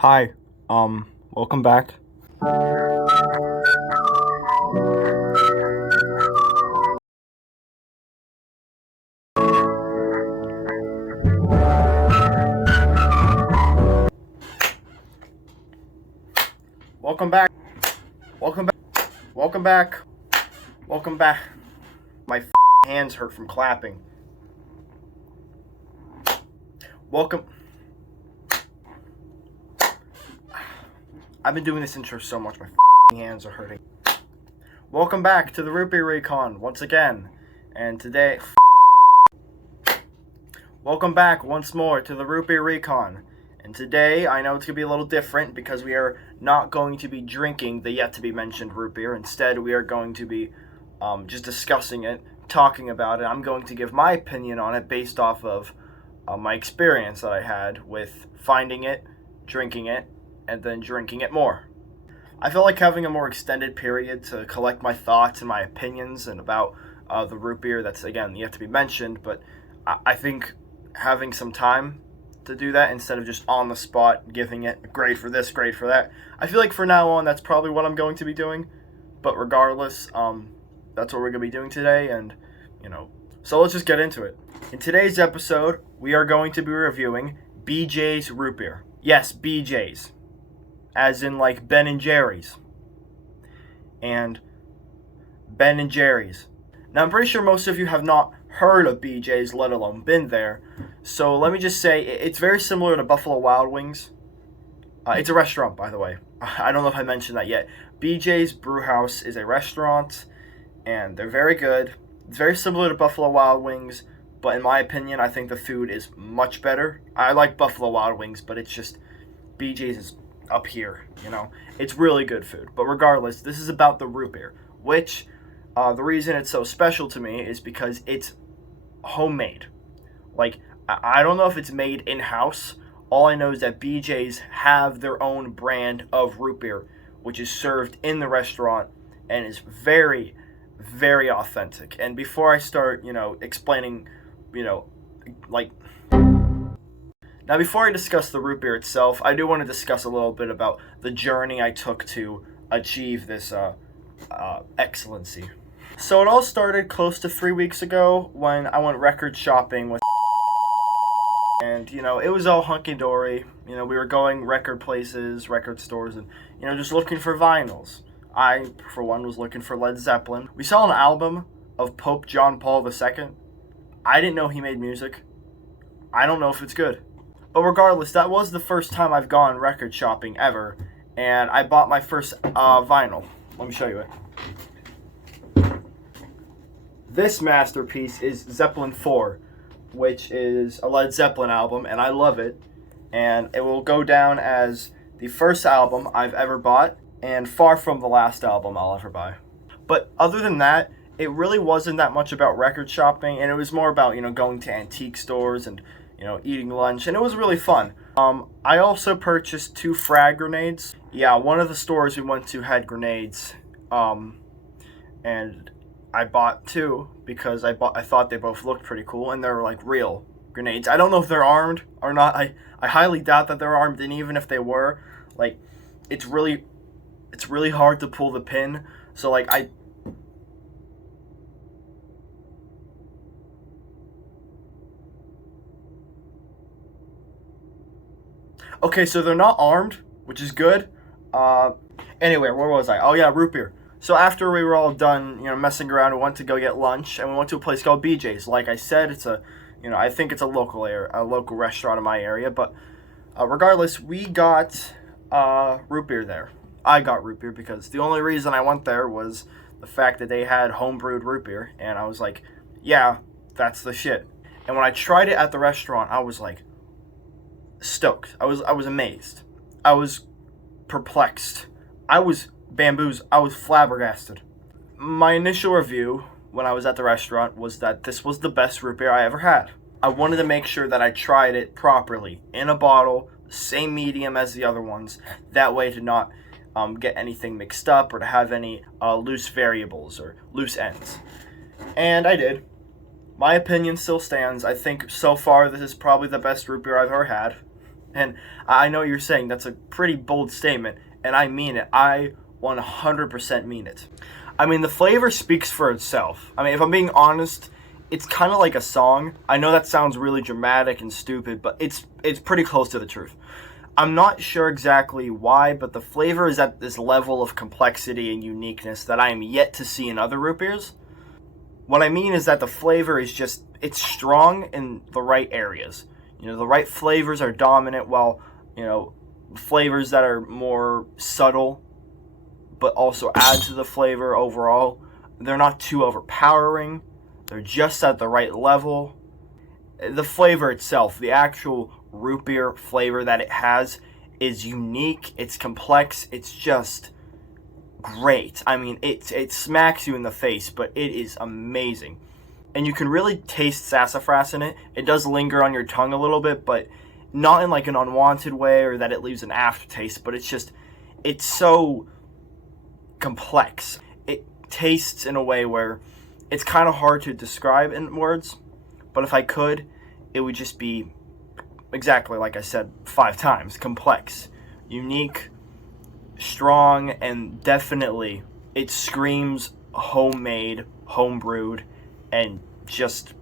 Hi, welcome back. Welcome back. Welcome back. Welcome back. Welcome back. My hands hurt from clapping. Welcome. I've been doing this intro so much, my hands are hurting. Welcome back to the Root Beer Recon once again. And today, welcome back once more to the Root Beer Recon. And today, I know it's going to be a little different because we are not going to be drinking the yet-to-be-mentioned root beer. Instead, we are going to be just discussing it, talking about it. I'm going to give my opinion on it based off of my experience that I had with finding it, drinking it, and then drinking it more. I feel like having a more extended period to collect my thoughts and my opinions and about the root beer that's, again, yet to be mentioned, but I think having some time to do that instead of just on the spot giving it a grade for this, grade for that. I feel like for now on that's probably what I'm going to be doing, but regardless, that's what we're going to be doing today, and so let's just get into it. In today's episode, we are going to be reviewing BJ's root beer. Yes, BJ's, as in like Ben and Jerry's, and Ben and Jerry's. Now I'm pretty sure most of you have not heard of BJ's, let alone been there. So let me just say, it's very similar to Buffalo Wild Wings. It's a restaurant, by the way. I don't know if I mentioned that yet. BJ's Brewhouse is a restaurant, and they're very good. It's very similar to Buffalo Wild Wings, but in my opinion, I think the food is much better. I like Buffalo Wild Wings, but it's just, BJ's is up here, It's really good food. But regardless, this is about the root beer, which the reason it's so special to me is because it's homemade. Like, I don't know if it's made in-house. All I know is that BJ's have their own brand of root beer, which is served in the restaurant and is very, very authentic. And before I start, explaining, like... Now, before I discuss the root beer itself, I do want to discuss a little bit about the journey I took to achieve this excellency. So it all started close to 3 weeks ago when I went record shopping with and, it was all hunky-dory. We were going record places, record stores, and, just looking for vinyls. I, for one, was looking for Led Zeppelin. We saw an album of Pope John Paul II. I didn't know he made music. I don't know if it's good. But regardless, that was the first time I've gone record shopping ever, and I bought my first vinyl. Let me show you it. This masterpiece is Zeppelin 4, which is a Led Zeppelin album, and I love it. And it will go down as the first album I've ever bought, and far from the last album I'll ever buy. But other than that, it really wasn't that much about record shopping, and it was more about, going to antique stores and, eating lunch, and it was really fun. I also purchased 2 frag grenades. Yeah, one of the stores we went to had grenades, and I bought 2 because I thought they both looked pretty cool, and they're like real grenades. I don't know if they're armed or not. I highly doubt that they're armed, and even if they were, like, it's really hard to pull the pin. So like okay, so they're not armed, which is good. Anyway, where was I? Oh yeah, root beer. So after we were all done, messing around, we went to go get lunch, and we went to a place called BJ's. Like I said, it's I think it's a local restaurant in my area. But regardless, we got root beer there. I got root beer because the only reason I went there was the fact that they had homebrewed root beer, and I was like, yeah, that's the shit. And when I tried it at the restaurant, I was like stoked. I was amazed. I was perplexed. I was bamboozled. I was flabbergasted. My initial review when I was at the restaurant was that this was the best root beer I ever had. I wanted to make sure that I tried it properly in a bottle, same medium as the other ones, that way to not get anything mixed up or to have any loose variables or loose ends. And I did. My opinion still stands. I think so far this is probably the best root beer I've ever had. And I know you're saying that's a pretty bold statement, and I mean it. I 100% mean it. I mean, the flavor speaks for itself. I mean, if I'm being honest, it's kind of like a song. I know that sounds really dramatic and stupid, but it's pretty close to the truth. I'm not sure exactly why, but the flavor is at this level of complexity and uniqueness that I am yet to see in other root beers. What I mean is that the flavor is just, it's strong in the right areas. You know, the right flavors are dominant, while, you know, flavors that are more subtle but also add to the flavor overall, they're not too overpowering. They're just at the right level. The flavor itself, the actual root beer flavor that it has, is unique. It's complex. It's just great. I mean, it smacks you in the face, but it is amazing. And you can really taste sassafras in it. It does linger on your tongue a little bit, but not in like an unwanted way or that it leaves an aftertaste, but it's so complex. It tastes in a way where it's kind of hard to describe in words, but if I could, it would just be exactly like I said 5 times: complex, unique, strong, and definitely it screams homemade, homebrewed, and just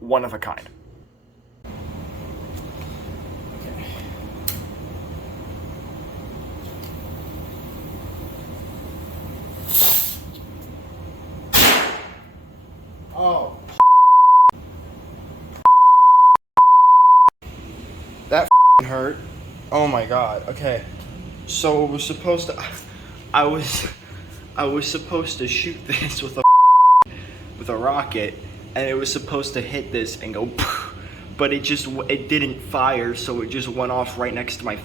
one of a kind. Oh. That hurt. Oh my god. Okay. So it was supposed to I was supposed to shoot this with a rocket, and it was supposed to hit this and go, but it didn't fire, so it just went off right next to my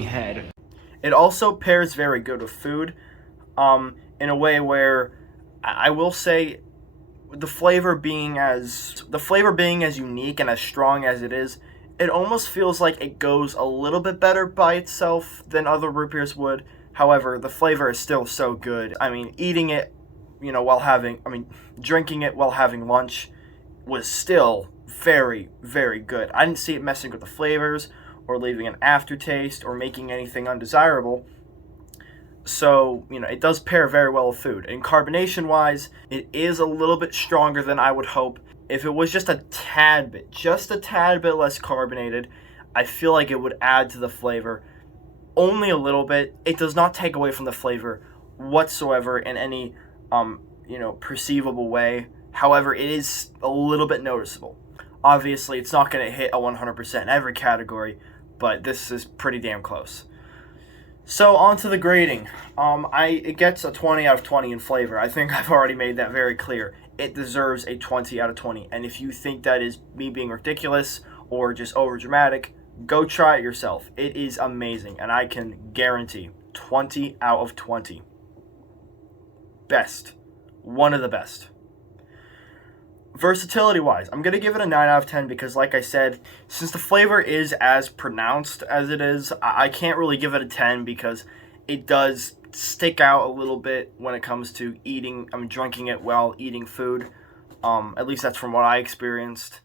head. It also pairs very good with food, in a way where I will say the flavor being as unique and as strong as it is, it almost feels like it goes a little bit better by itself than other root beers would. However, the flavor is still so good. I mean, drinking it while having lunch was still very, very good. I didn't see it messing with the flavors or leaving an aftertaste or making anything undesirable. So, it does pair very well with food. And carbonation-wise, it is a little bit stronger than I would hope. If it was just a tad bit less carbonated, I feel like it would add to the flavor only a little bit. It does not take away from the flavor whatsoever in any, perceivable way. However, it is a little bit noticeable. Obviously, it's not going to hit a 100% in every category, but this is pretty damn close. So, on to the grading. It gets a 20 out of 20 in flavor. I think I've already made that very clear. It deserves a 20 out of 20. And if you think that is me being ridiculous or just overdramatic, go try it yourself. It is amazing, and I can guarantee 20 out of 20. Best. One of the best. Versatility-wise, I'm going to give it a 9 out of 10 because, like I said, since the flavor is as pronounced as it is, I can't really give it a 10 because it does stick out a little bit when it comes to drinking it while eating food. At least that's from what I experienced.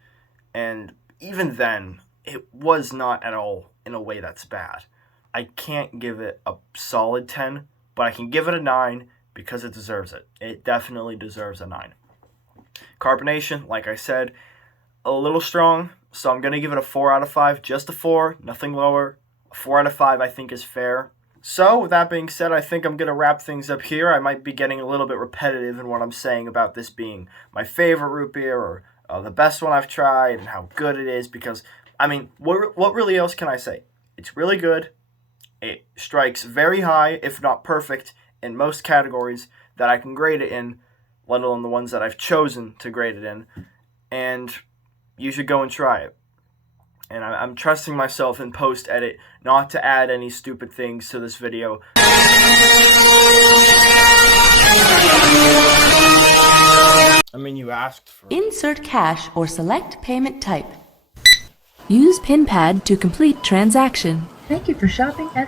And even then, it was not at all in a way that's bad. I can't give it a solid 10, but I can give it a 9 because it deserves it. It definitely deserves a 9. Carbonation, like I said, a little strong, so I'm going to give it a 4 out of 5. Just a 4, nothing lower. A 4 out of 5 I think is fair. So, with that being said, I think I'm going to wrap things up here. I might be getting a little bit repetitive in what I'm saying about this being my favorite root beer or the best one I've tried and how good it is because, what really else can I say? It's really good. It strikes very high, if not perfect, in most categories that I can grade it in, let alone the ones that I've chosen to grade it in, and you should go and try it. And I'm trusting myself in post-edit not to add any stupid things to this video. You asked for... Insert cash or select payment type. Use PIN pad to complete transaction. Thank you for shopping at